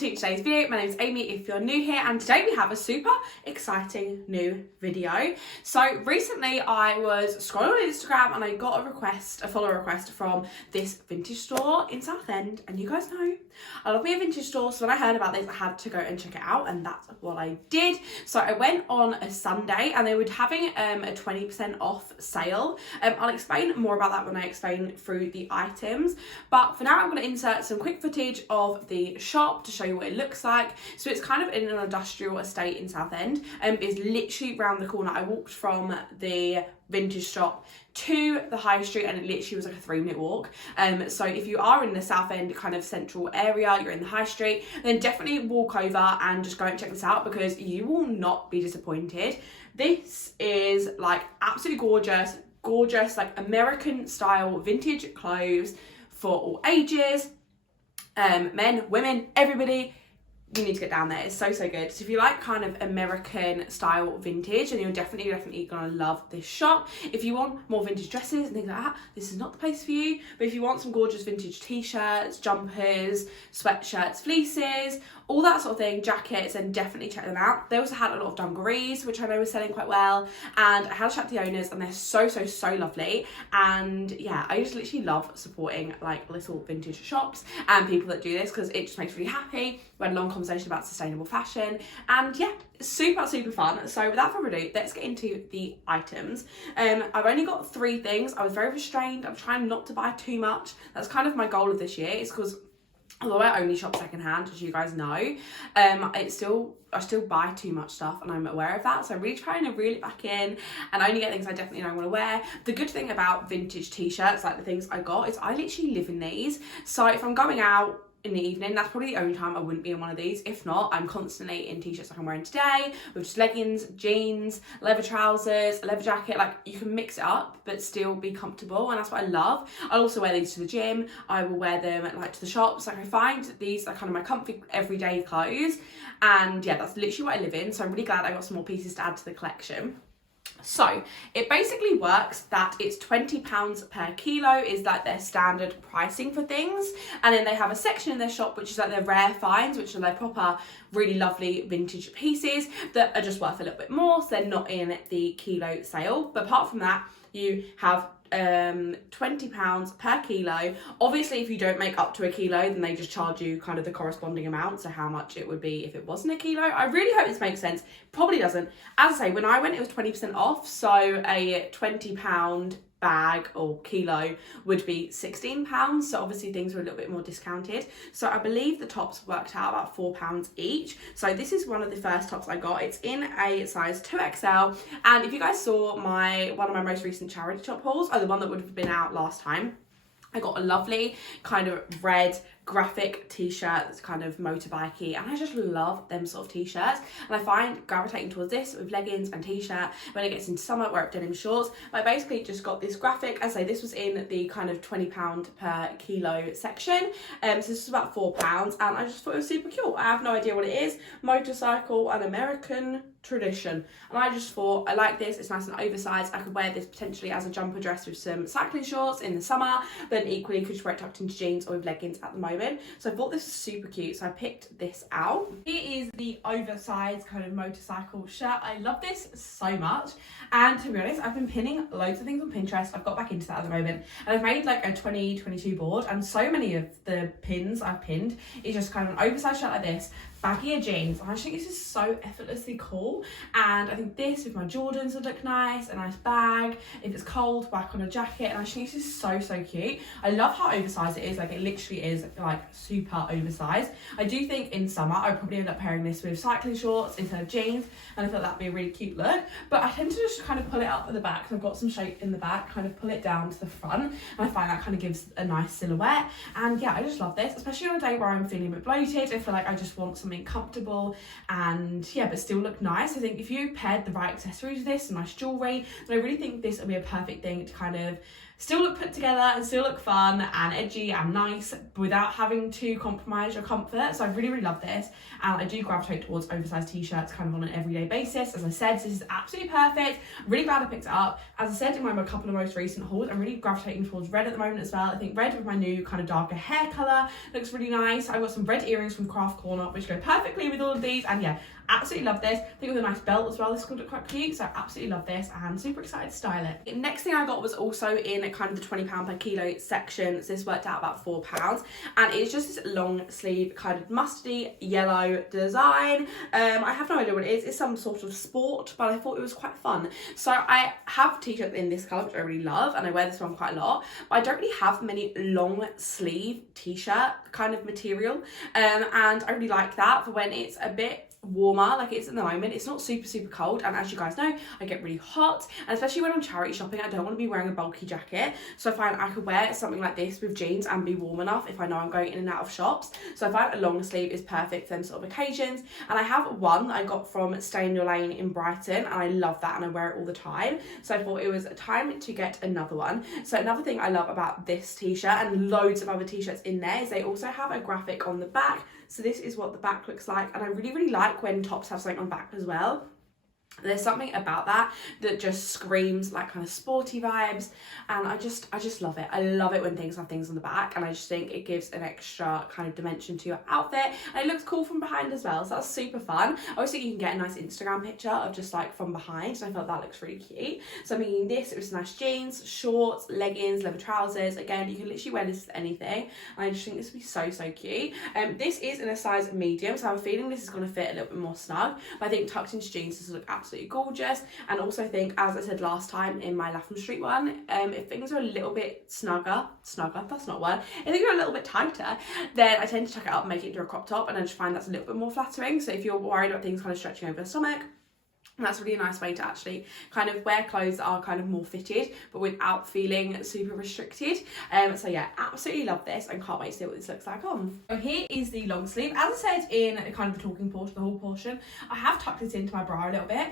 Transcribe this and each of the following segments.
to today's video. My name is Amy if you're new here, and today we have a super exciting new video. So recently I was scrolling on Instagram and I got a follow request from this vintage store in Southend, and you guys know I love me a vintage store, so when I heard about this I had to go and check it out, and that's what I did. So I went on a Sunday and they were having a 20% off sale. I'll explain more about that when I explain through the items, but for now I'm going to insert some quick footage of the shop to show you what it looks like. So it's kind of in an industrial estate in Southend. It's literally around the corner. I walked from the vintage shop to the high street and it literally was like a 3-minute walk. So if you are in the Southend kind of central area, you're in the high street, then definitely walk over and just go and check this out because you will not be disappointed. This is like absolutely gorgeous like American style vintage clothes for all ages, men, women, everybody. You need to get down there. It's so good. So if you like kind of American style vintage, then you're definitely gonna love this shop. If you want more vintage dresses and things like that, this is not the place for you. But if you want some gorgeous vintage t-shirts, jumpers, sweatshirts, fleeces, all that sort of thing, jackets, then definitely check them out. They also had a lot of dungarees, which I know was selling quite well, and I had a chat to the owners and they're so lovely. And yeah, I just literally love supporting like little vintage shops and people that do this because it just makes me really happy. We had a long conversation about sustainable fashion, and yeah, super fun. So without further ado, let's get into the items. I've only got 3 things. I was very restrained. I'm trying not to buy too much. That's kind of my goal of this year, is because although I only shop secondhand, as you guys know, I still buy too much stuff, and I'm aware of that. So I'm really trying to reel it back in and only get things I definitely don't want to wear. The good thing about vintage t-shirts, like the things I got, is I literally live in these. So if I'm going out in the evening, that's probably the only time I wouldn't be in one of these. If not, I'm constantly in t-shirts like I'm wearing today, with just leggings, jeans, leather trousers, a leather jacket. Like, you can mix it up but still be comfortable, and that's what I love. I'll also wear these to the gym. I will wear them like to the shops. Like, I find these are kind of my comfy everyday clothes, and yeah, that's literally what I live in. So I'm really glad I got some more pieces to add to the collection. So it basically works that it's £20 per kilo is like their standard pricing for things, and then they have a section in their shop which is like their rare finds, which are their proper really lovely vintage pieces that are just worth a little bit more, so they're not in the kilo sale. But apart from that, you have £20 per kilo. Obviously, if you don't make up to a kilo, then they just charge you kind of the corresponding amount, so how much it would be if it wasn't a kilo. I really hope this makes sense. Probably doesn't. As I say, when I went, it was 20% off, so a £20 bag or kilo would be £16, so obviously things were a little bit more discounted. So I believe the tops worked out about £4 each. So this is one of the first tops I got. It's in a size 2XL, and if you guys saw one of my most recent charity shop hauls, or the one that would have been out last time, I got a lovely kind of red graphic t-shirt that's kind of motorbikey, and I just love them sort of t-shirts, and I find gravitating towards this with leggings and t-shirt when it gets into summer, wear up denim shorts. But I basically just got this graphic. As I say, this was in the kind of £20 per kilo section, so this was about £4, and I just thought it was super cute. I have no idea what it is. Motorcycle and American tradition, and I just thought I like this. It's nice and oversized. I could wear this potentially as a jumper dress with some cycling shorts in the summer, but equally could just wear it tucked into jeans or with leggings at the moment. So I thought this was super cute, so I picked this out. Here is the oversized kind of motorcycle shirt. I love this so much, and to be honest, I've been pinning loads of things on Pinterest. I've got back into that at the moment, and I've made like a 2022 board, and so many of the pins I've pinned is just kind of an oversized shirt like this, baggier jeans. I just think this is so effortlessly cool, and I think this with my Jordans would look nice, a nice bag. If it's cold, whack on a jacket, and I just think this is so cute. I love how oversized it is. Like, it literally is like super oversized. I do think in summer I'd probably end up pairing this with cycling shorts instead of jeans, and I thought that'd be a really cute look. But I tend to just kind of pull it up at the back, so I've got some shape in the back, kind of pull it down to the front, and I find that kind of gives a nice silhouette. And yeah, I just love this, especially on a day where I'm feeling a bit bloated. I feel like I just want something comfortable and yeah, but still look nice. I think if you paired the right accessories with this, nice jewelry, then I really think this would be a perfect thing to kind of still look put together and still look fun and edgy and nice without having to compromise your comfort. So I really, really love this, and I do gravitate towards oversized t-shirts kind of on an everyday basis. As I said, this is absolutely perfect. I'm really glad I picked it up. As I said in my couple of most recent hauls, I'm really gravitating towards red at the moment as well. I think red with my new kind of darker hair colour looks really nice. I've got some red earrings from Craft Corner which go perfectly with all of these, and yeah, absolutely love this. I think with a nice belt as well, this could look quite cute, so I absolutely love this and super excited to style it. Next thing I got was also in kind of the £20 per kilo section. So this worked out about £4, and it's just this long sleeve kind of mustardy yellow design. I have no idea what it is. It's some sort of sport, but I thought it was quite fun. So I have t-shirts in this colour which I really love, and I wear this one quite a lot, but I don't really have many long sleeve t-shirt kind of material, and I really like that for when it's a bit warmer like it's at the moment. It's not super cold, and as you guys know, I get really hot, and especially when I'm charity shopping, I don't want to be wearing a bulky jacket. So I find I could wear something like this with jeans and be warm enough if I know I'm going in and out of shops. So I find a long sleeve is perfect for them sort of occasions, and I have one that I got from Stay in Your Lane in Brighton, and I love that and I wear it all the time. So I thought it was time to get another one. So another thing I love about this t-shirt and loads of other t-shirts in there is they also have a graphic on the back. So this is what the back looks like, and I really like when tops have something on the back as well. There's something about that just screams like kind of sporty vibes, and I just love it. I love it when things have things on the back, and I just think it gives an extra kind of dimension to your outfit, and it looks cool from behind as well, so that's super fun. Obviously you can get a nice Instagram picture of just like from behind, so I thought that looks really cute. So I'm thinking this, it was nice jeans, shorts, leggings, leather trousers. Again, you can literally wear this with anything, and I just think this would be so cute. This is in a size medium, so I have a feeling this is going to fit a little bit more snug, but I think tucked into jeans this will look absolutely gorgeous. And also think, as I said last time in my Latham Street one, if things are a little bit snugger, that's not one, if things are a little bit tighter, then I tend to tuck it up and make it into a crop top, and I just find that's a little bit more flattering. So if you're worried about things kind of stretching over the stomach, that's a really nice way to actually kind of wear clothes that are kind of more fitted but without feeling super restricted. So yeah, absolutely love this and can't wait to see what this looks like on. So here is the long sleeve. As I said in kind of the talking portion, the whole portion, I have tucked this into my bra a little bit,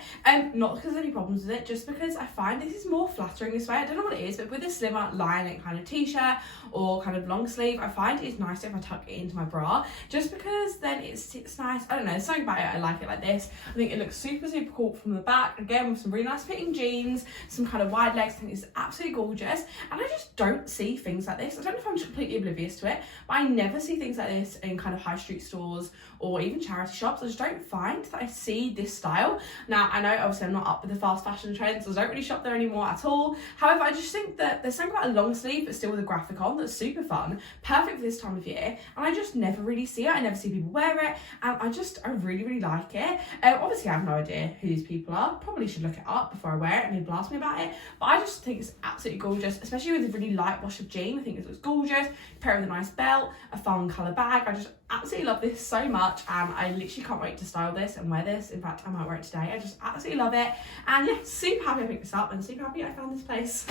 not because there's any problems with it, just because I find this is more flattering this way. I don't know what it is, but with a slimmer line kind of t-shirt or kind of long sleeve, I find it's nicer if I tuck it into my bra, just because then it sits nice. I don't know, there's something about it, I like it like this. I think it looks super cool from the back, again with some really nice fitting jeans, some kind of wide legs. I think it's absolutely gorgeous, and I just don't see things like this. I don't know if I'm just completely oblivious to it, but I never see things like this in kind of high street stores or even charity shops. I just don't find that I see this style. Now I know obviously I'm not up with the fast fashion trends, so I don't really shop there anymore at all. However, I just think that there's something about a long sleeve but still with a graphic on that's super fun, perfect for this time of year, and I just never really see it. I never see people wear it, and I really like it. Obviously I have no idea who these people are, probably should look it up before I wear it and people ask me about it, but I just think it's absolutely gorgeous, especially with a really light wash of jean. I think it looks gorgeous, pair it with a nice belt, a fun colour bag. I just absolutely love this so much, and I literally can't wait to style this and wear this. In fact, I might wear it today. I just absolutely love it, and yeah, super happy I picked this up and super happy I found this place.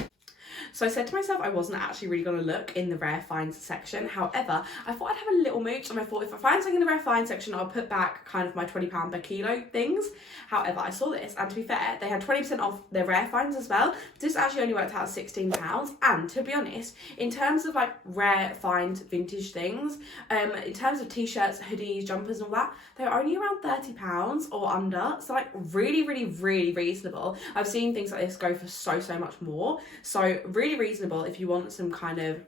So I said to myself I wasn't actually really going to look in the rare finds section. However, I thought I'd have a little mooch, and I thought if I find something in the rare finds section, I'll put back kind of my £20 per kilo things. However, I saw this, and to be fair, they had 20% off their rare finds as well. This actually only worked out at £16, and to be honest, in terms of like rare finds vintage things, in terms of t-shirts, hoodies, jumpers and all that, they're only around £30 or under, so like really reasonable. I've seen things like this go for so much more, so really reasonable if you want some kind of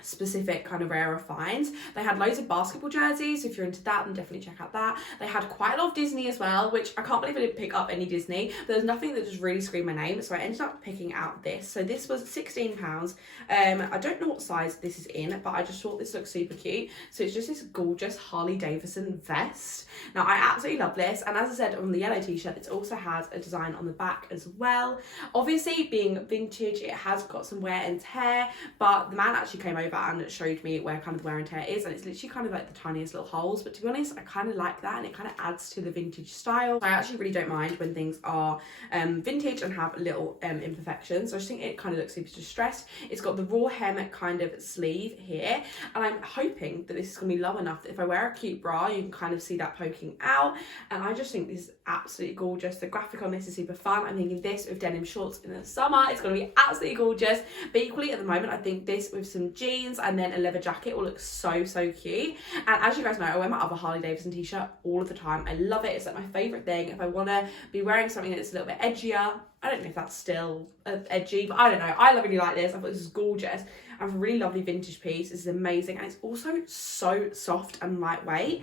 specific kind of rarer finds. They had loads of basketball jerseys, so if you're into that, then definitely check out that. They had quite a lot of Disney as well, which I can't believe I didn't pick up any Disney, but there's nothing that just really screamed my name, so I ended up picking out this. So this was £16. I don't know what size this is in, but I just thought this looked super cute. So it's just this gorgeous Harley Davidson vest. Now I absolutely love this, and as I said on the yellow t-shirt, it also has a design on the back as well. Obviously being vintage, it has got some wear and tear, but the man actually came over over and showed me where kind of wear and tear is, and it's literally kind of like the tiniest little holes, but to be honest, I kind of like that, and it kind of adds to the vintage style. I actually really don't mind when things are vintage and have little imperfections. So I just think it kind of looks super distressed. It's got the raw hem kind of sleeve here, and I'm hoping that this is going to be low enough that if I wear a cute bra, you can kind of see that poking out, and I just think this is absolutely gorgeous. The graphic on this is super fun. I'm thinking this with denim shorts in the summer, it's going to be absolutely gorgeous, but equally at the moment, I think this with some jeans and then a leather jacket will look so cute. And as you guys know, I wear my other Harley Davidson t-shirt all of the time. I love it. It's like my favourite thing. If I want to be wearing something that's a little bit edgier, I don't know if that's still edgy, but I don't know. I really like this. I thought this was gorgeous. I have a really lovely vintage piece. This is amazing, and it's also so soft and lightweight.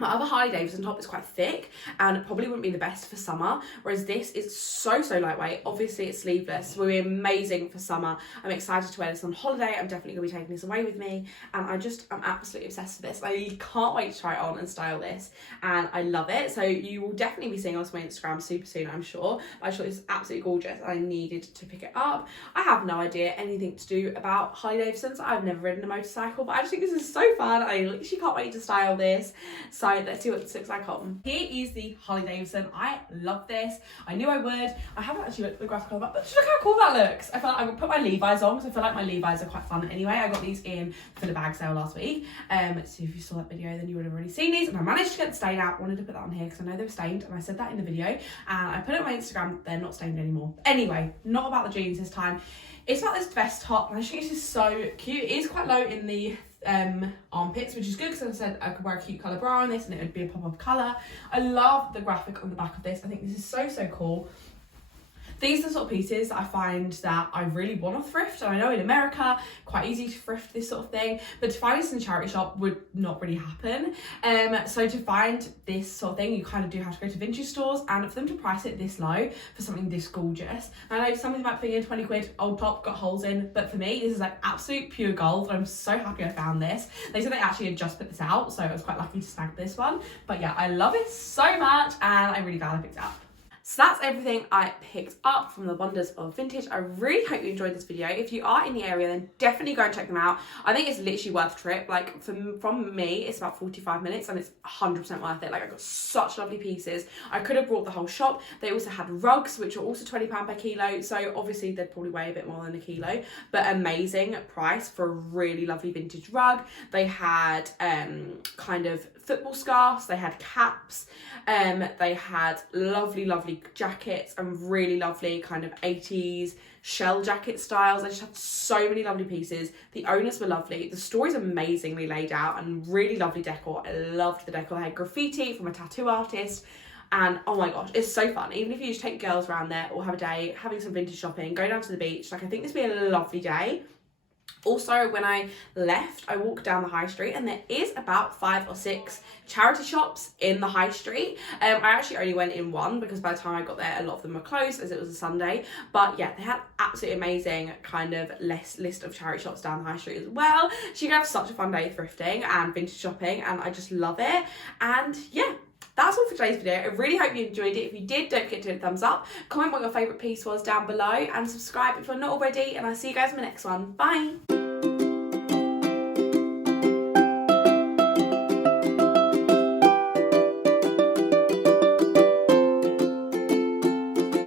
My other Harley Davidson top is quite thick and probably wouldn't be the best for summer, whereas this is so lightweight. Obviously it's sleeveless, so it will be amazing for summer. I'm excited to wear this on holiday. I'm definitely going to be taking this away with me, and I'm absolutely obsessed with this. I can't wait to try it on and style this, and I love it. So you will definitely be seeing it on my Instagram super soon, I'm sure. But I thought this was absolutely gorgeous, and I needed to pick it up. I have no idea anything to do about Harley Davidsons. I've never ridden a motorcycle, but I just think this is so fun. I literally can't wait to style this. So let's see what this looks like on. Here is the Harley Davidson. I love this. I knew I would. I haven't actually looked at the graphic on that, but just look how cool that looks. I feel like I would put my Levi's on because I feel like my Levi's are quite fun anyway. I got these in for the bag sale last week. So if you saw that video, then you would have already seen these, and I managed to get the stain out. I wanted to put that on here because I know they were stained, and I said that in the video, and I put it on my Instagram. They're not stained anymore. Anyway, not about the jeans this time. It's about this vest top, and I just think this is so cute. It is quite low in the armpits, which is good because, as I said, I could wear a cute colour bra on this and it would be a pop of colour. I love the graphic on the back of this. I think this is so cool. These are the sort of pieces that I find that I really want to thrift, and I know in America quite easy to thrift this sort of thing, but to find this in a charity shop would not really happen. So to find this sort of thing, you kind of do have to go to vintage stores, and for them to price it this low for something this gorgeous, I know something about putting in 20 quid, old top, got holes in, but for me this is like absolute pure gold, and I'm so happy I found this. They said they actually had just put this out, so I was quite lucky to snag this one, but yeah, I love it so much, and I'm really glad I picked it up. So that's everything I picked up from the wonders of vintage. I really hope you enjoyed this video. If you are in the area, then definitely go and check them out. I think it's literally worth a trip. Like from me, it's about 45 minutes and it's 100% worth it. Like I got such lovely pieces. I could have brought the whole shop. They also had rugs, which are also £20 per kilo. So obviously they'd probably weigh a bit more than a kilo, but amazing price for a really lovely vintage rug. They had kind of football scarves, they had caps, they had lovely jackets and really lovely kind of 80s shell jacket styles. I just had so many lovely pieces. The owners were lovely. The store is amazingly laid out and really lovely decor. I loved the decor. They had graffiti from a tattoo artist. And oh my gosh, it's so fun. Even if you just take girls around there or have a day, having some vintage shopping, go down to the beach. Like I think this would be a lovely day. Also, when I left, I walked down the high street and there is about 5 or 6 charity shops in the high street. I actually only went in one because by the time I got there, a lot of them were closed as it was a Sunday. But yeah, they had absolutely amazing kind of list of charity shops down the high street as well. So you can have such a fun day thrifting and vintage shopping, and I just love it. And yeah, that's all for today's video. I really hope you enjoyed it. If you did, don't forget to hit a thumbs up. Comment what your favourite piece was down below and subscribe if you're not already. And I'll see you guys in the next one. Bye.